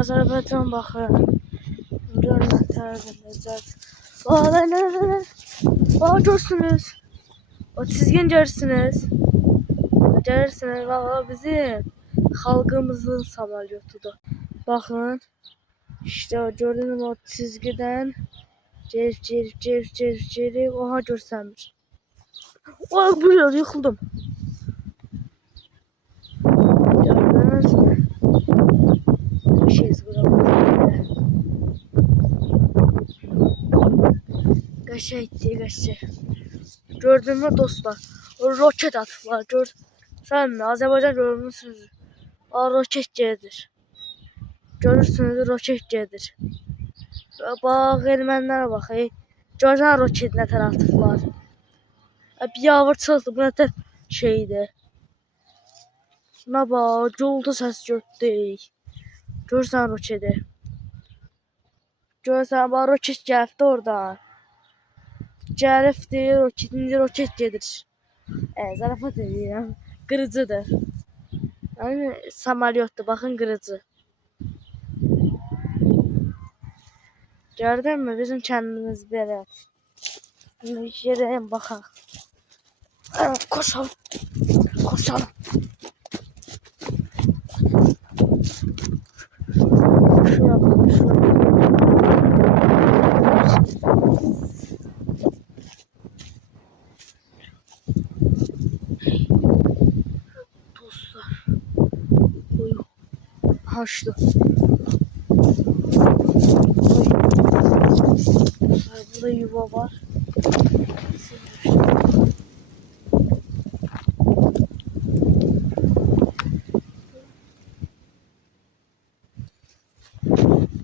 Azərbaycan baxın. Görün tərəfində. Bax, bax görsünüz. O çizgin görürsünüz. Görürsünüz. Bax, bizim xalqımızın samalyotudur. Baxın. İşte o gördüğünüz o çizgiden cerif. Oha görsənmiş. O biliyor, yıkıldım. Gördünüz mü? Bir şeyiz burada. Kaşay. Gördün mü dostlar? O roket atıflar. Sen mi? Azerbaycan görmüşsünüz. O roket gelir. Görürsünüz roket gelir. Bak ermənlərə bax. Görsən roket nə tərəf atıflar. Bir yağmur çıxdı. Bu nə tər şeydir. Buna bax. Gürültü səs gördük. Görsən roketi. Görsən bax roket gəlibdi oradan. Gəlibdi roket gedir. Zarafat edirəm. Qırıcıdır. Yəni samalyotdur. Baxın qırıcı. Gördün mü? Bizim kendimiz belə. Yerəyəm baxaq. Koşalım. Şuraya baxın. Dostlar. Haşlı. Burada yuva var.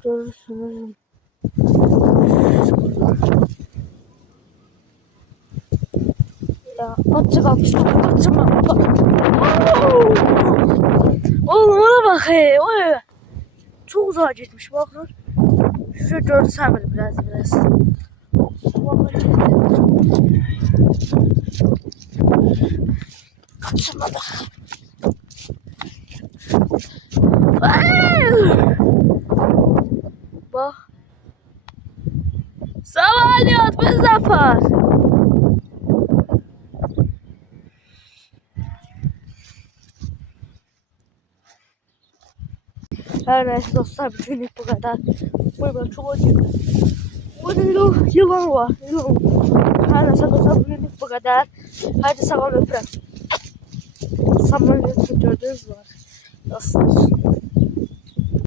Görürsünüz. Ya atça kalmış. Atçama. Oğlum ona bak. Çok uzağa gitmiş bakın. Şuraya görsem biraz. Kaçırmadı. Bak. Samaliyot biz yapar. Her neyse dostlar bugünlük bu kadar. Buyurun çok acıdı. Burada yılan var. Her neyse dostlar bugünlük bu kadar. Hadi sağ olun öpürüm. Samaliyot gördünüz mü? Dostlar.